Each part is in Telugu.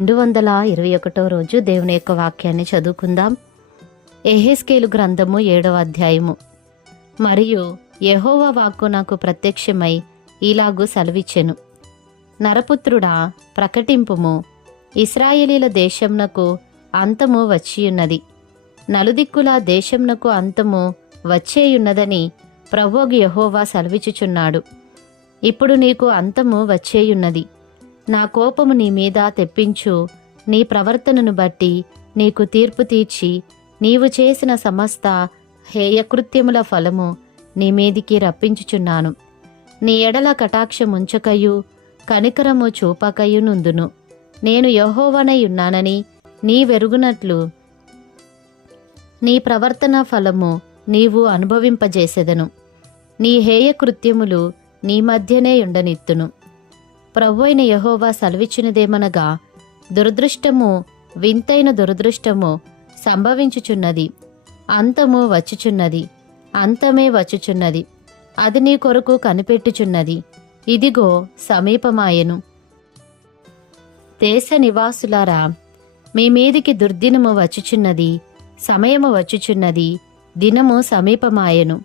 రెండు వందల ఇరవై ఒకటో రోజు దేవుని యొక్క వాక్యాన్ని చదువుకుందాం. ఎహెస్కేలు గ్రంథము ఏడవ అధ్యాయము. మరియు యెహోవా వాక్కు నాకు ప్రత్యక్షమై ఇలాగు సెలవిచ్చెను. నరపుత్రుడా ప్రకటింపుము. ఇస్రాయేలీల దేశంనకు అంతము వచ్చియున్నది. నలుదిక్కుల దేశంనకు అంతము వచ్చేయున్నదని ప్రభువు యహోవా సెలవిచ్చుచున్నాడు. ఇప్పుడు నీకు అంతము వచ్చేయున్నది. నా కోపము నీ మీద తెప్పించు. నీ ప్రవర్తనను బట్టి నీకు తీర్పు తీర్చి నీవు చేసిన సమస్త హేయకృత్యముల ఫలము నీ మీదికి రప్పించుచున్నాను. నీ ఎడల కటాక్షముంచకయు కనికరము చూపకయునుందును నేను యహోవనై ఉన్నానని నీ వెరుగునట్లు నీ ప్రవర్తన ఫలము నీవు అనుభవింపజేసెదను. నీ హేయ కృత్యములు నీ మధ్యనే ఉండనిత్తును. ప్రభు అయిన యహోవా సెలవిచ్చినదేమనగా దురదృష్టము వింతైన దురదృష్టము సంభవించుచున్నది. అంతము వచ్చుచున్నది. అంతమే వచ్చుచున్నది. అది నీ కొరకు కనిపెట్టుచున్నది. ఇదిగో సమీపమాయెను. దేశ నివాసులారా మీ మీదికి దుర్దినము వచ్చుచున్నది సమయము వచ్చుచున్నది దినము సమీపమాయెను.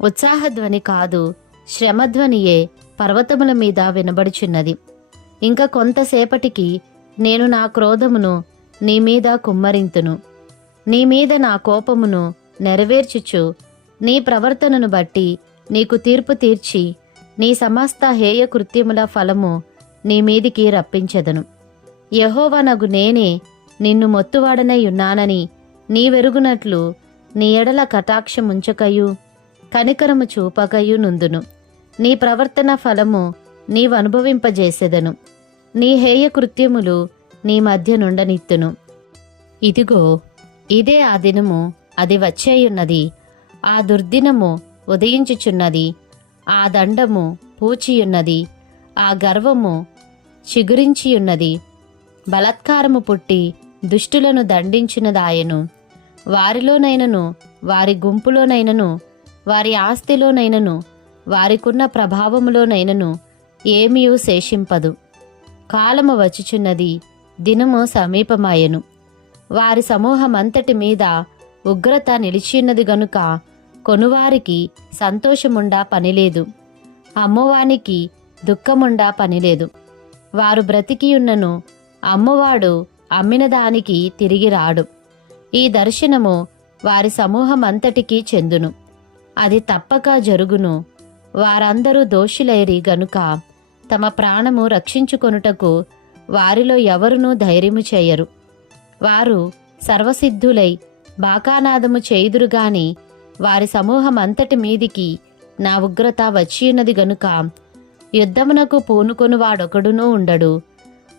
ఉత్సాహధ్వని కాదు శ్రమధ్వనియే పర్వతముల మీద వినబడుచున్నది. ఇంకా కొంతసేపటికి నేను నా క్రోధమును నీ మీద కుమ్మరింతును. నీ మీద నా కోపమును నెరవేర్చుచు నీ ప్రవర్తనను బట్టి నీకు తీర్పు తీర్చి నీ సమస్త హేయ కృత్యముల ఫలము నీ మీదికి రప్పించెదను. యహోవనగు నేనే నిన్ను మొత్తువాడనై ఉన్నానని నీ వెరుగునట్లు నీ ఎడల కటాక్షముంచకయు కనికరము చూపకయు నుందును. నీ ప్రవర్తన ఫలము నీవు అనుభవింపజేసెదను. నీ హేయ కృత్యములు నీ మధ్య నుండనిత్తును. ఇదిగో ఇదే ఆ దినము అది వచ్చేయున్నది. ఆ దుర్దినము ఉదయించుచున్నది. ఆ దండము పూచియున్నది. ఆ గర్వము చిగురించియున్నది. బలత్కారము పుట్టి దుష్టులను దండించినదాయను. వారిలోనైనను వారి గుంపులోనైనను వారి ఆస్తిలోనైనను వారికున్న ప్రభావములోనైనను ఏమీయూ శేషింపదు. కాలము వచ్చుచున్నది దినము సమీపమాయెను. వారి సమూహమంతటి మీద ఉగ్రత నిలిచిన్నది గనుక కొనువారికి సంతోషముండా పనిలేదు. అమ్మవానికి దుఃఖముండా పనిలేదు. వారు బ్రతికియున్నను అమ్మవాడు అమ్మిన దానికి తిరిగి రాడు. ఈ దర్శనము వారి సమూహమంతటికీ చెందును. అది తప్పక జరుగును. వారందరూ దోషులైరి గనుక తమ ప్రాణము రక్షించుకొనుటకు వారిలో ఎవరునూ ధైర్యము చేయరు. వారు సర్వసిద్ధులై బాకానాదము చేయుదురుగాని వారి సమూహమంతటి మీదికి నా ఉగ్రత వచ్చియున్నది గనుక యుద్ధమునకు పూనుకొని వాడొకడునూ ఉండడు.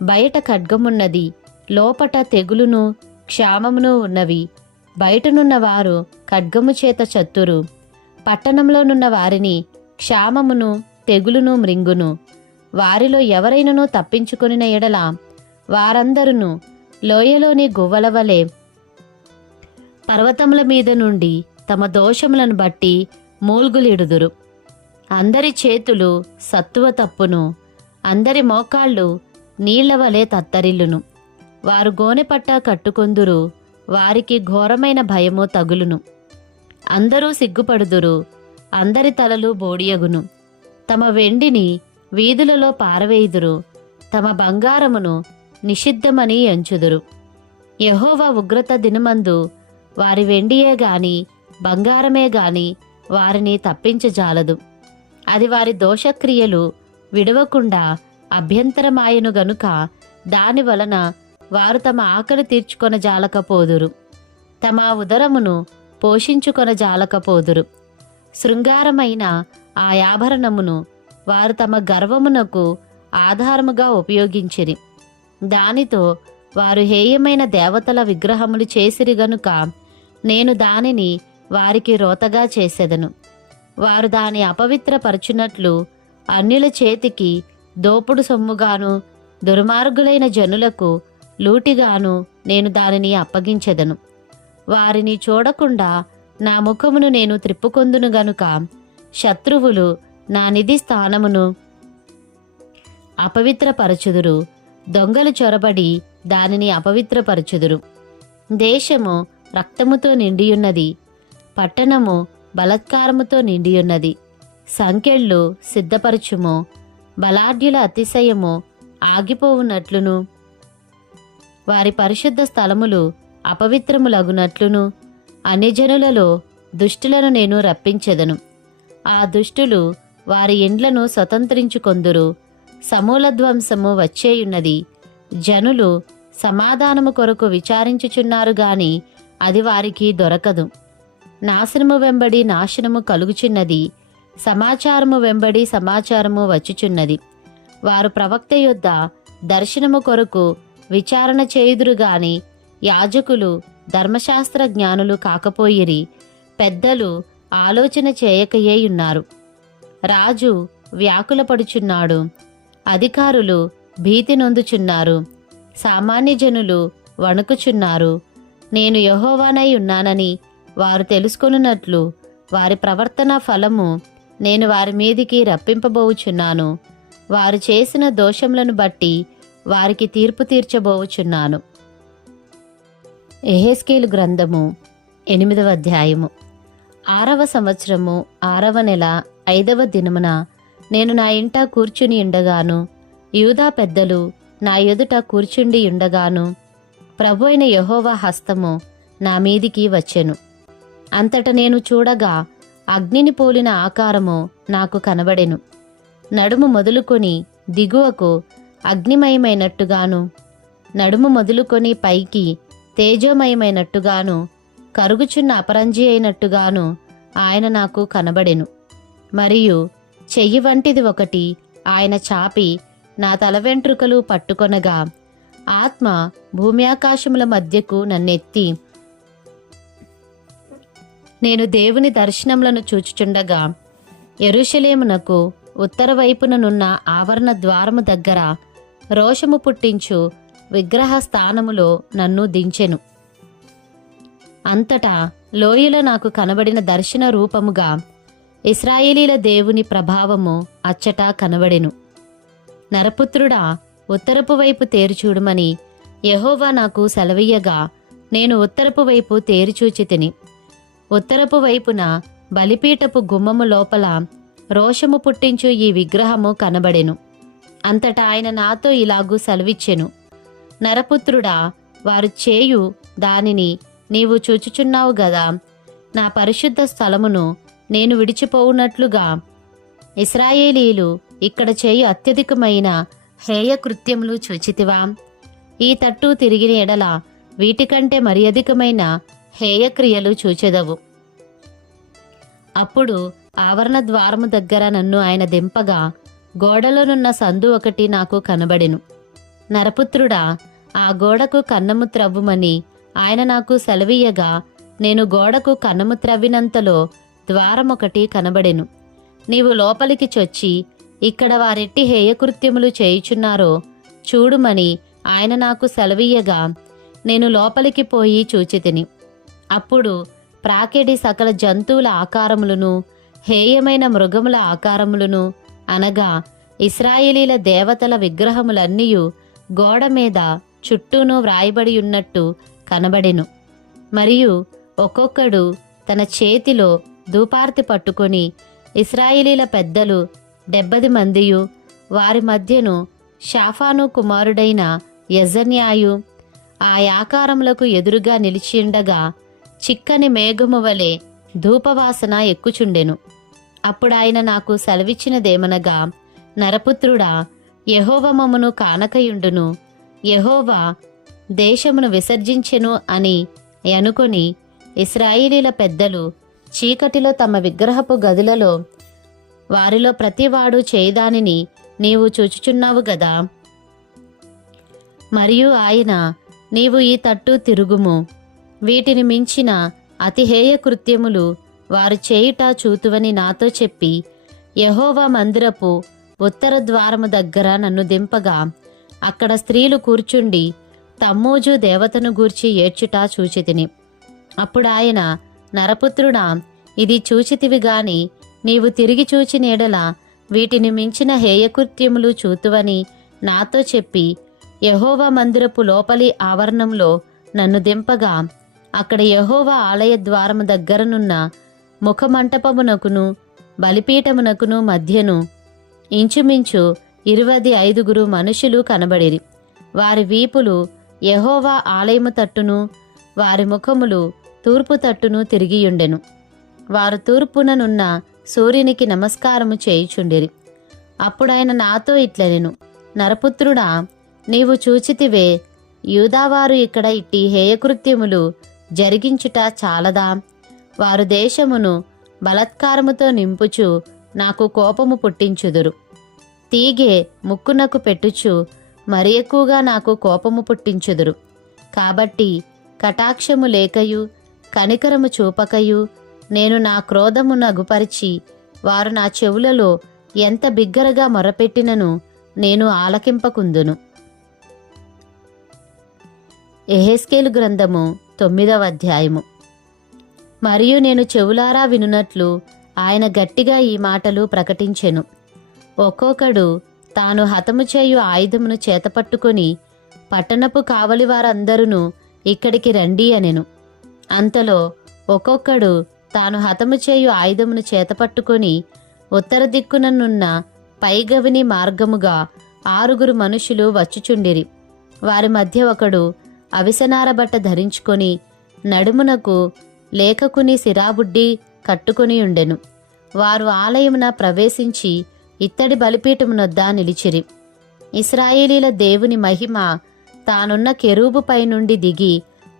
బయట ఖడ్గమున్నది లోపట తెగులును క్షామమును ఉన్నవి. బయటనున్న వారు ఖడ్గము చేత చత్తురు. పట్టణంలోనున్న వారిని క్షామమును తెగులును మృంగును. వారిలో ఎవరైనను తప్పించుకుని ఎడల వారందరును లోయలోని గువ్వల వలె పర్వతముల మీద నుండి తమ దోషములను బట్టి మూల్గులిడుదురు. అందరి చేతులు సత్తువ తప్పును అందరి మోకాళ్ళు నీళ్ళ వలె తత్తరిల్లును. వారు గోనెపట్ట కట్టుకొందురు వారికి ఘోరమైన భయము తగులును. అందరూ సిగ్గుపడుదురు అందరి తలలు బోడియగును. తమ వెండిని వీధులలో పారవేయుదురు. తమ బంగారమును నిషిద్ధమని ఎంచుదురు. యహోవా ఉగ్రత దినమందు వారి వెండియే గాని బంగారమే గాని వారిని తప్పించజాలదు. అది వారి దోషక్రియలు విడవకుండా అభ్యంతరమాయను గనుక దాని వలన వారు తమ ఆకలి తీర్చుకొనజాలకపోదురు. తమ ఉదరమును పోషించుకొనజాలకపోదురు. శృంగారమైన ఆ ఆభరణమును వారు తమ గర్వమునకు ఆధారముగా ఉపయోగించిరి. దానితో వారు హేయమైన దేవతల విగ్రహములు చేసిరి గనుక నేను దానిని వారికి రోతగా చేసెదను. వారు దాని అపవిత్రపరచునట్లు అన్యుల చేతికి దోపుడు సొమ్ముగాను దుర్మార్గులైన జనులకు లూటిగాను నేను దానిని అప్పగించెదను. వారిని చూడకుండా నా ముఖమును నేను త్రిప్పుకొందును గనుక శత్రువులు నా నిధి స్థానమును అపవిత్రపరచుదురు. దొంగలు చొరబడి దానిని అపవిత్రపరచుదురు. దేశము రక్తముతో నిండియున్నది. పట్టణము బలత్కారముతో నిండియున్నది. సంకెళ్ళు సిద్ధపరచుము. బలాఢ్యుల అతిశయము ఆగిపోవునట్లును. వారి పరిశుద్ధ స్థలములు అపవిత్రములగునట్లును. అన్యజనులలో దుష్టులను నేను రప్పించెదను. ఆ దుష్టులు వారి ఇండ్లను స్వతంత్రించుకొందురు. సమూలధ్వంసము వచ్చేయున్నది. జనులు సమాధానము కొరకు విచారించుచున్నారు గాని అది వారికి దొరకదు. నాశనము వెంబడి నాశనము కలుగుచున్నది. సమాచారము వెంబడి సమాచారము వచ్చుచున్నది. వారు ప్రవక్త యొద్ద దర్శనము కొరకు విచారణ చేయుదురు గాని యాజకులు ధర్మశాస్త్ర జ్ఞానులు కాకపోయిరి పెద్దలు ఆలోచన చేయకయే ఉన్నారు రాజు వ్యాకులపడుచున్నాడు అధికారులు భీతి నొందుచున్నారు సామాన్య జనులు వణుకుచున్నారు. నేను యహోవానై ఉన్నానని వారు తెలుసుకొనున్నట్లు వారి ప్రవర్తన ఫలము నేను వారి మీదికి రప్పింపబోవుచున్నాను. వారు చేసిన దోషములను బట్టి వారికి తీర్పు తీర్చబోవుచున్నాను. ఎహెస్కేలు గ్రంథము ఎనిమిదవ అధ్యాయము. ఆరవ సంవత్సరము ఆరవ నెల ఐదవ దినమున నేను నా ఇంట కూర్చుని ఉండగాను యూదా పెద్దలు నా ఎదుట కూర్చుండి ఉండగాను ప్రభు అయిన యహోవా హస్తము నా మీదికి వచ్చెను. అంతట నేను చూడగా అగ్నిని పోలిన ఆకారము నాకు కనబడెను. నడుము మొదలుకొని దిగువకు అగ్నిమయమైనట్టుగాను నడుము మొదలుకొని పైకి తేజోమయమైనట్టుగాను కరుగుచున్న అపరంజి అయినట్టుగాను ఆయన నాకు కనబడెను. మరియు చెయ్యి వంటిది ఒకటి ఆయన చాపి నా తల వెంట్రుకలు పట్టుకొనగా ఆత్మ భూమి ఆకాశముల మధ్యకు నన్నెత్తి నేను దేవుని దర్శనములను చూచుచుండగా ఎరుషలేమునకు ఉత్తర వైపుననున్న ఆవరణ ద్వారము దగ్గర రోషము పుట్టించు విగ్రహ స్థానములో నన్ను దించెను. అంతటా లోయలో నాకు కనబడిన దర్శన రూపముగా ఇస్రాయేలీల దేవుని ప్రభావము అచ్చట కనబడెను. నరపుత్రుడా ఉత్తరపు వైపు తేరుచూడమని యహోవా నాకు సెలవీయగా నేను ఉత్తరపు వైపు తేరిచూచి తిని ఉత్తరపు వైపున బలిపీఠపు గుమ్మము లోపల రోషము పుట్టించు ఈ విగ్రహము కనబడెను. అంతటా ఆయన నాతో ఇలాగూ సెలవిచ్చెను. నరపుత్రుడా వారు చేయు దానిని నీవు చూచుచున్నావు గదా. నా పరిశుద్ధ స్థలమును నేను విడిచిపోవునట్లుగా. ఇస్రాయేలీలు ఇక్కడ చేయు అత్యధికమైన హేయ కృత్యములు చూచితివా. ఈ తట్టు తిరిగిన ఎడల వీటికంటే మరి అధికమైన హేయక్రియలు చూచెదవు. అప్పుడు ఆవరణ ద్వారము దగ్గర నన్ను ఆయన దింపగా గోడలోనున్న సందు ఒకటి నాకు కనబడెను. నరపుత్రుడా ఆ గోడకు కన్నము త్రవ్వుమని ఆయన నాకు సెలవీయగా నేను గోడకు కన్నము త్రవ్వినంతలో ద్వారమొకటి కనబడెను. నీవు లోపలికి చొచ్చి ఇక్కడ వారెట్టి హేయకృత్యములు చేయుచున్నారో చూడుమని ఆయన నాకు సెలవీయగా నేను లోపలికి పోయి చూచితిని. అప్పుడు ప్రాకెడి సకల జంతువుల ఆకారములను హేయమైన మృగముల ఆకారములను అనగా ఇస్రాయేలీల దేవతల విగ్రహములన్నీయు గోడ మీద చుట్టూను వ్రాయబడి ఉన్నట్టు కనబడెను. మరియు ఒక్కొక్కడు తన చేతిలో ధూపార్తి పట్టుకొని ఇస్రాయిలీల పెద్దలు డెబ్బది మందియు వారి మధ్యను షాఫాను కుమారుడైన యజన్యాయు ఆ యాకారములకు ఎదురుగా నిలిచిండగా చిక్కని మేఘము వలె ధూపవాసన ఎక్కుచుండెను. అప్పుడు ఆయన నాకు సెలవిచ్చినదేమనగా నరపుత్రుడా యహోవమమును కానకయుండును యహోవా దేశమును విసర్జించెను అని అనుకొని ఇస్రాయిలీల పెద్దలు చీకటిలో తమ విగ్రహపు గదులలో వారిలో ప్రతివాడు చేయదానిని నీవు చూచుచున్నావు గదా. మరియు ఆయన నీవు ఈ తట్టు తిరుగుము. వీటిని మించిన అతిహేయ కృత్యములు వారు చేయుట చూతువని నాతో చెప్పి యహోవా మందిరపు ఉత్తర ద్వారము దగ్గర నన్ను దింపగా అక్కడ స్త్రీలు కూర్చుండి తమ్మోజు దేవతను గూర్చి ఏడ్చుట చూచితిని. అప్పుడు ఆయన నరపుత్రుడా ఇది చూచితివి గాని నీవు తిరిగి చూచి నీడల వీటిని మించిన హేయకృత్యములు చూతువని నాతో చెప్పి యహోవా మందిరపు లోపలి ఆవరణంలో నన్ను దింపగా అక్కడ యహోవా ఆలయ ద్వారము దగ్గరనున్న ముఖమంటపమునకును బలిపీఠమునకును మధ్యను ఇంచుమించు ఇరువది ఐదుగురు మనుషులు కనబడిరి. వారి వీపులు యహోవా ఆలయము తట్టును వారి ముఖములు తూర్పు తట్టును తిరిగియుండెను. వారు తూర్పుననున్న సూర్యునికి నమస్కారము చేయుచుండిరి. అప్పుడాయన నాతో ఇట్లనెను నరపుత్రుడా నీవు చూచితివే యూదావారు ఇక్కడ ఇట్టి హేయకృత్యములు జరిగించుట చాలదా? వారు దేశమును బలత్కారముతో నింపుచు నాకు కోపము పుట్టించుదురు. తీగే ముక్కునకు పెట్టుచు మరి ఎక్కువగా నాకు కోపము పుట్టించుదురు. కాబట్టి కటాక్షము లేకయు కనికరము చూపకయు నేను నా క్రోధము నగుపరిచి వారు నా చెవులలో ఎంత బిగ్గరగా మొరపెట్టినను నేను ఆలకింపకుందును. ఎహెస్కేలు గ్రంథము తొమ్మిదవ అధ్యాయము. మరియు నేను చెవులారా వినున్నట్లు ఆయన గట్టిగా ఈ మాటలు ప్రకటించెను. ఒక్కొక్కడు తాను హతము చేయు ఆయుధమును చేతపట్టుకొని పట్టణపు కావలి వారందరూ ఇక్కడికి రండి అనెను. అంతలో ఒక్కొక్కడు తాను హతము చేయు ఆయుధమును చేతపట్టుకొని ఉత్తర దిక్కుననున్న పైగవిని మార్గముగా ఆరుగురు మనుషులు వచ్చుచుండిరి. వారి మధ్య ఒకడు అవిసనార బట్ట ధరించుకొని నడుమునకు లేఖకుని సిరాబుడ్డి కట్టుకొని ఉండెను. వారు ఆలయమున ప్రవేశించి ఇత్తడి బలిపీఠమునొద్ద నిలిచిరి. ఇస్రాయేలీల దేవుని మహిమ తానున్న కెరూబుపై నుండి దిగి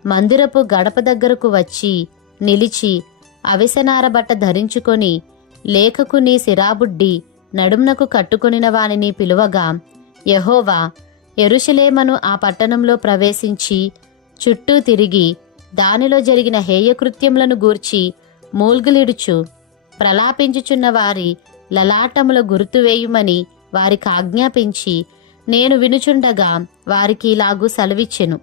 మందిరపు గడప దగ్గరకు వచ్చి నిలిచి అవిసనార బట్ట ధరించుకొని లేఖకుని సిరాబుడ్డి నడుమునకు కట్టుకొనిన వానిని పిలువగా యహోవా ఎరుషలేమను ఆ పట్టణంలో ప్రవేశించి చుట్టూ తిరిగి దానిలో జరిగిన హేయకృత్యములను గూర్చి మూల్గులిడుచు ప్రలాపించుచున్న వారి లలాటముల గుర్తువేయుమని వారికి ఆజ్ఞాపించి నేను వినుచుండగా వారికి ఇలాగూ సెలవిచ్చెను.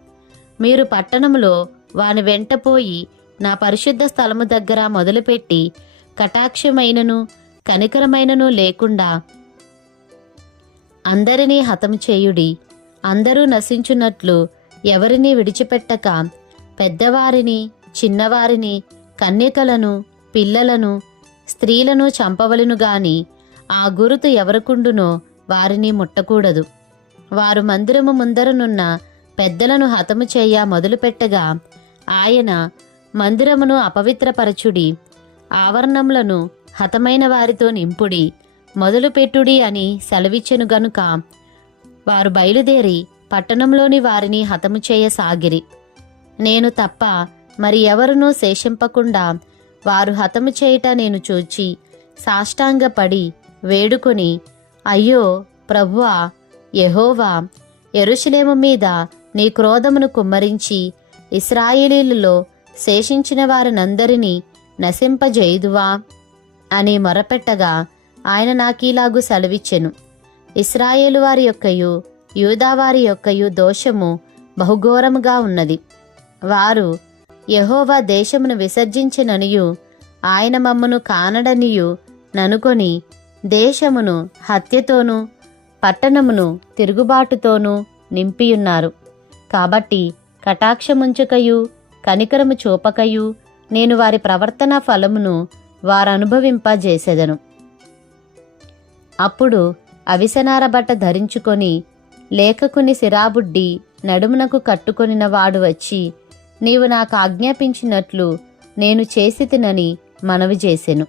మీరు పట్టణములో వాని వెంటపోయి నా పరిశుద్ధ స్థలము దగ్గర మొదలుపెట్టి కటాక్షమైనను కనికరమైనను లేకుండా అందరినీ హతము చేయుడి. అందరూ నశించున్నట్లు ఎవరినీ విడిచిపెట్టక పెద్దవారిని చిన్నవారిని కన్యకలను పిల్లలను స్త్రీలను చంపవలను గాని ఆ గురుతు ఎవరికుండునో వారిని ముట్టకూడదు. వారు మందిరము ముందరనున్న పెద్దలను హతము చేయ మొదలుపెట్టగా ఆయన మందిరమును అపవిత్రపరచుడి ఆవరణములను హతమైన వారితో నింపుడి మొదలుపెట్టుడి అని సెలవిచ్చెను గనుక వారు బయలుదేరి పట్టణంలోని వారిని హతము చేయసాగిరి నేను తప్ప మరి ఎవరునూ శేషింపకుండా వారు హతము చేయుట నేను చూచి సాష్టాంగపడి వేడుకొని అయ్యో ప్రభువా యెహోవా ఎరుషలేము మీద నీ క్రోధమును కుమ్మరించి ఇస్రాయేలీలలో శేషించిన వారినందరినీ నశింపజేయుదువా అని మొరపెట్టగా ఆయన నాకీలాగు సెలవిచ్చెను. ఇస్రాయేలు వారి యొక్కయు యూదావారి యొక్కయు దోషము బహుఘోరముగా ఉన్నది. వారు యహోవా దేశమును విసర్జించిననియు ఆయన మమ్మను కానడనియు ననుకొని దేశమును హత్యతోనూ పట్టణమును తిరుగుబాటుతోనూ నింపియున్నారు. కాబట్టి కటాక్షముంచకయు కనికరము చూపకయు నేను వారి ప్రవర్తన ఫలమును వారనుభవింపజేసెదను. అప్పుడు అవిసనార బట్ట ధరించుకొని లేఖకుని సిరాబుడ్డి నడుమునకు కట్టుకొనిన వాడు వచ్చి నీవు నాకు ఆజ్ఞాపించినట్లు నేను చేసి తినని మనవి చేసెను.